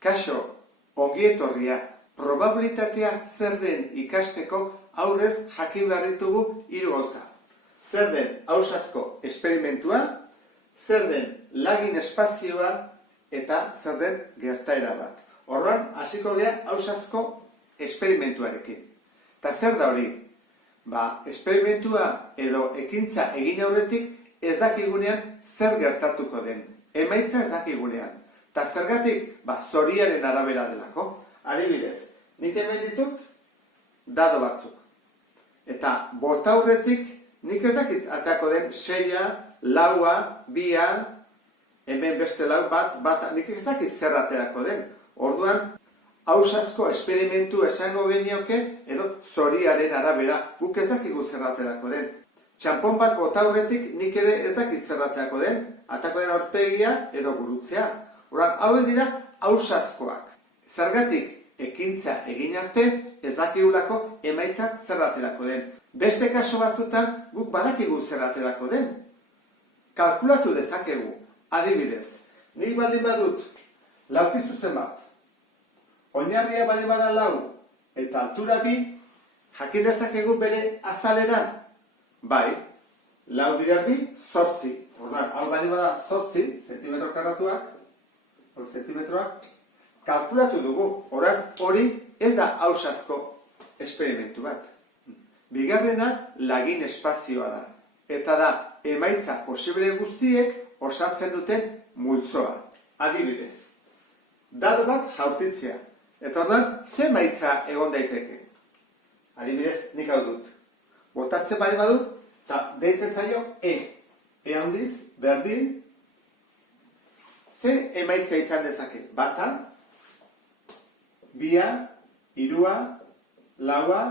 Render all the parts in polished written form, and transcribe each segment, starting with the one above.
Kaixo, ongi etorria, probabilitatea zer den ikasteko aurrez jakin behar ditugu hiru gauza. Zer den ausazko esperimentua, zer den lagin espazioa eta zer den gertaera bat. Orduan, hasiko gea ausazko esperimentuarekin. Eta zer da hori? Esperimentua edo ekintza egin aurretik ez dakigunean zer gertatuko den. Emaitza ez dakigunean. Eta zergatik, zoriaren arabera delako. Adibidez, nik hemen ditut dado batzuk. Eta bota aurretik nik ez dakit atako den 6a, 4a, 2a, hemen beste lau bat, nik ez dakit zer aterako den. Orduan, ausazko esperimentu esango genioke edo zoriaren arabera guk ez dakigu zer aterako den. Txanpon bat bota aurretik nik ere ez dakit zer aterako den, atako den aurpegia edo gurutzea. Orduan, hauek dira ausazkoak. Zergatik ekintza egin arte ez dakigulako emaitzak zer aterako den. Beste kaso batzutan guk badakigu zer aterako den. Kalkulatu dezakegu. Adibidez, nik baldin badut lauki zuzen bat. Oinarria baldin bada 4 eta altura 2, jakin dezakegu bere azalera. Bai, 4 bider 2, 8. Orduan, hau baldin bada 8 zentimetro karratuak, zentimetroak, kalkulatu dugu. Orduan, hori ez da ausazko esperimentu bat. Bigarrena lagin espazioa da. Eta da, emaitza posible guztiek osatzen duten multzoa. Adibidez, dado bat jaurtitzea. Eta orduan, ze emaitza egon daiteke? Adibidez, nik hau dut. Botatzen bali badut, eta deitzen zaio E. E handiz, berdin, ze emaitza izan dezake? Bata, 2a, 3a, 4a,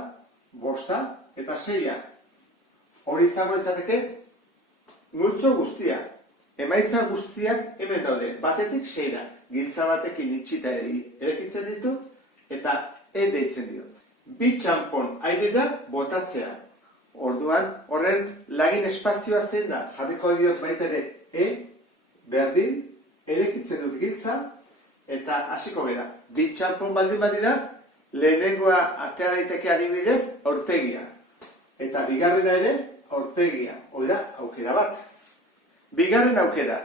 5a eta 6a. Hori izango izateke multzo guztia. Emaitza guztiak hemen daude. Batetik 6a. Giltza batekin itxita erekitzen ditut eta E deitzen diot. 2 txanpon airera botatzea. Orduan, horren lagin espazioa zein da. Jarriko diot baitere E, berdin, erekitzen dut giltza, eta hasiko gera. 2 txanpon baldin badira, lehenengoa atea daiteke adibidez, aurpegia. Eta bigarrena ere, aurpegia. Hori da, aukera bat. Bigarren aukera,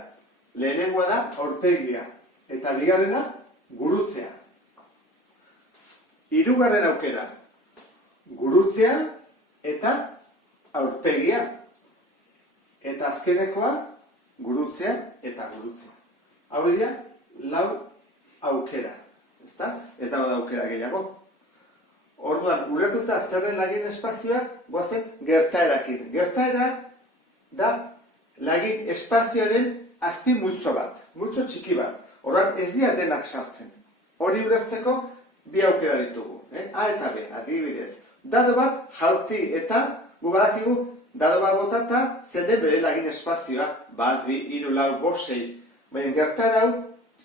lehenengoa da aurpegia. Eta bigarrena, gurutzea. Hirugarren aukera, gurutzea eta aurpegia. Eta azkenekoa, gurutzea eta gurutzea. Hau dira, 4 aukera. Ez dago da aukera gehiago. Orduan, ulertuta zerren lagin espazioa, goazen gertaerakin. Gertaera da lagin espazioaren azpi multzo bat, multzo txiki bat. Orduan, ez dira denak sartzen. Hori ulertzeko, 2 aukera ditugu. A eta B, adibidez. Dado bat jaurti eta gu badakigu dado bat botata zer den bere lagin espazioa. 1, 2, 3, 4, 5, 6. Baina gertaera hau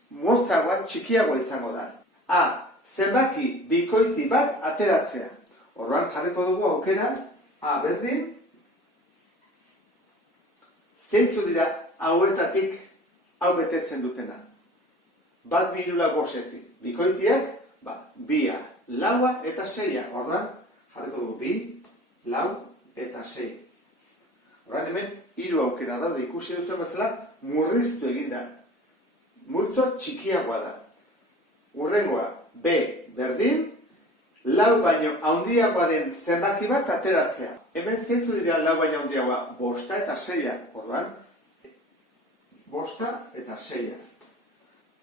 motzagoa, txikiagoa izango da. A, zenbaki bikoiti bat ateratzea. Orduan jarriko dugu aukera, A berdin, zeintzu dira hauetatik hau betetzen dutena. 1, 2, 3, 4, 5. Bikoitiak, 2a, 4a eta 6a. Orduan jarriko dugu 2, 4 eta 6. Orduan hemen 3 aukera daude ikusi duzuen bezala murriztu egin da. Multzo txikiagoa da. Urrengoa, B berdin, 4 baino handiagoa den zenbaki bat ateratzea. Hemen zeintzu dira 4 baino handiagoa, 5 eta 6a. Orduan, 5 eta 6a.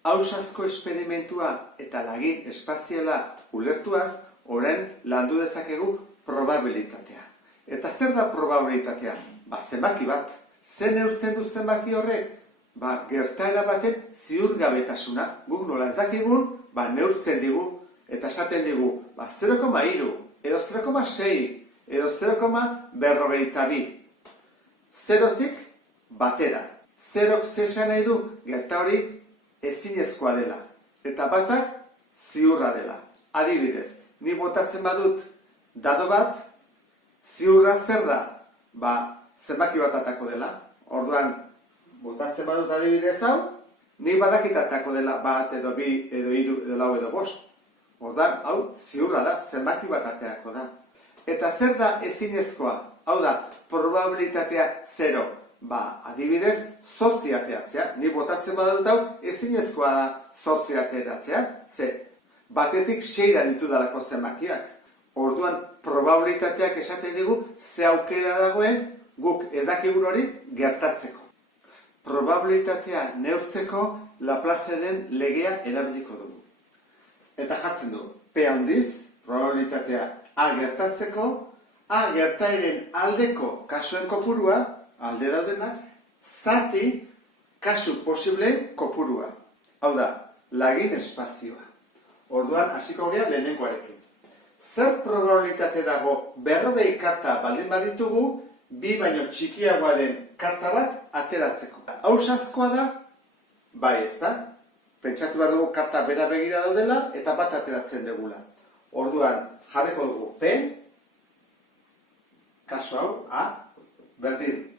Ausazko esperimentua eta lagin espaziala ulertuaz, orain landu dezakegu probabilitatea. Eta zer da probabilitatea? Zenbaki bat. Zer neurtzen du zenbaki horrek? Gertaera baten ziurgabetasuna. Guk nola ez dakigun, neurtzen digu eta esaten digu 0,3 edo 0,6 edo 0,52. Zerotik batera. Zerok zesan nahi du gerta hori ezinezkoa dela. Eta batak ziurra dela. Adibidez, ni botatzen badut dado bat, ziurra zer da? Zenbaki bat atako dela. Orduan, botatzen badut adibidez hau, Nik badakitatako dela bat edo bi edo hiru edo lau edo bost. Ordan, hau ziurra da, zenbaki bat ateako da. Eta zer da ezinezkoa? Hau da, probabilitatea 0. Adibidez, 8 ateatzea. Ni botatzen badut hau, ezinezkoa da 8 ateratzea. Ze, batetik 6 ditudalako zenbakiak. Orduan, probabilitateak esaten digu, ze aukera dagoen guk ez dakigun hori gertatzeko. Probabilitatea neurtzeko Laplaceren legea erabiliko dugu. Eta jartzen du, P handiz, probabilitatea A gertatzeko, A gertaeren aldeko kasuen kopurua, alde daudenak, zati kasu posibleen kopurua. Hau da, lagin espazioa. Orduan, hasiko gara lehenengoarekin. Zer probabilitate dago 40 karta baldin baditugu, 2 baino txikiagoa den karta bat ateratzeko. Ausazkoa da, bai ez da, pentsatu behar dugu karta bera begira daudela eta bat ateratzen dugula. Orduan, jarriko dugu P, kasu hau, A, berdin.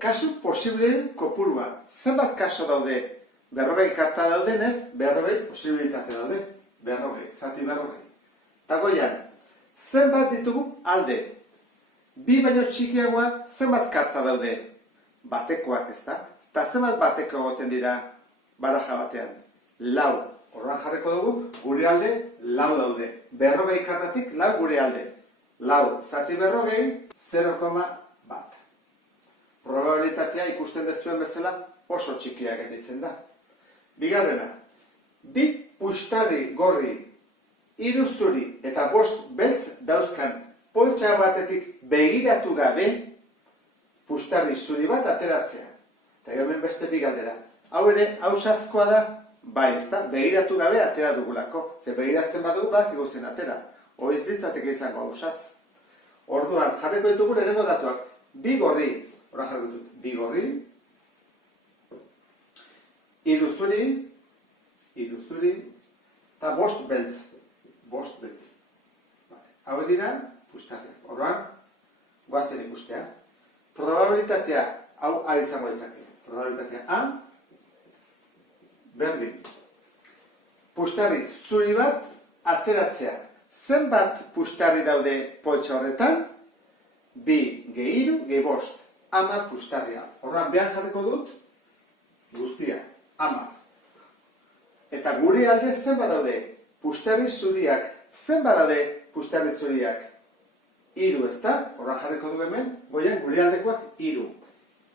Kasu posibleen kopurua. Zenbat kasu daude? 40 karta daudenez, 40 posibilitate daude. 40, zati 40. Eta goian, zenbat ditugu alde? 2 baino txikiagoa, zenbat karta daude? Batekoak ez da? Eta zenbat bateko egoten dira baraja batean? 4. Horran jarriko dugu, gure alde, 4 daude. 40 kartatik 4 gure alde. 4 zati 40, 0,1. Probabilitatea ikusten dezuen bezala oso txikia gelditzen da. Bigarrena, 2 puxtarri gorri, 3 zuri eta 5 beltz dauzkan poltsa batetik begiratu gabe puxtarri zuri bat ateratzea. Eta hemen beste bi galdera. Hau ere, ausazkoa da, bai ez da, begiratu gabe atera dugulako. Ze begiratzen badugu bat iguzen atera. Hoiz ditzateke izango ausaz. Orduan, jarriko ditugu lehenengo datuak. 2 gorri. Hora jarri dut, 2 gorri, 3 zuri, eta 5 beltz. 5 beltz. Hau dira, puxtarriak. Horroan, guazen ikustea. Probabilitatea, hau A izango izake. Probabilitatea A, berdin. Puxtarri zuri bat ateratzea. Zenbat puxtarri daude poltsa horretan? 2 gehi 3 gehi 5. 10 puxtarria. Horran behar jarriko dut, guztia, 10. Eta gure alde zenbat daude puxtarri zuriak. Zenbat daude puxtarri zuriak? 3 ez da, horran jarriko du hemen, goian gure aldekoak 3.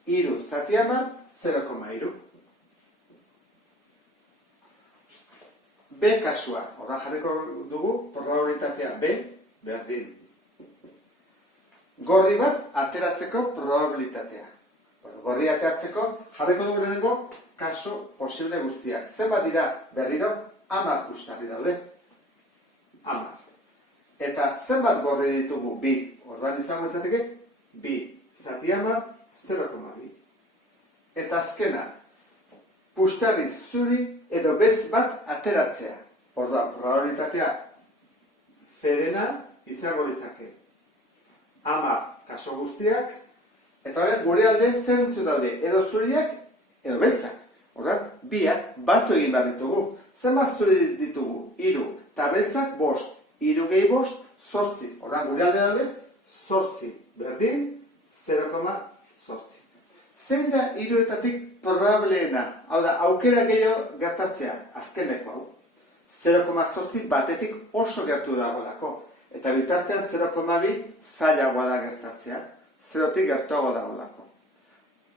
3 zati 10, 0,3. B kasua, horran jarriko dugu, probabilitatea B, berdin. Gorri bat ateratzeko probabilitatea. Gorri ateratzeko jarriko dugu lehenengo kasu posible guztiak. Zenbat dira berriro 10 puxtarri daude. 10. Eta zenbat gorri ditugu 2. Orduan izango izateke 2 zati 10, 0,2. Eta azkena, puxtarri zuri edo beltz bat ateratzea. Orduan, probabilitatea ferena izango litzake. 10 kaso guztiak, eta horren gure alde zentzu daude, edo zuriak, edo beltzak. Horren, biak batu egin behar ditugu. Zenbat zuri ditugu? 3, eta beltzak 5. 3 gehi 5, 8. Horren, gure alde daude, 8. Berdin, 0,8. Zein da 3etatik probableena? Hau da, aukera gehiago gertatzea, azkeneko hau. 0,8 batetik oso gertu dagoelako. Eta bitartean 0,2 zailagoa da gertatzea, 0tik gertuago dagoelako.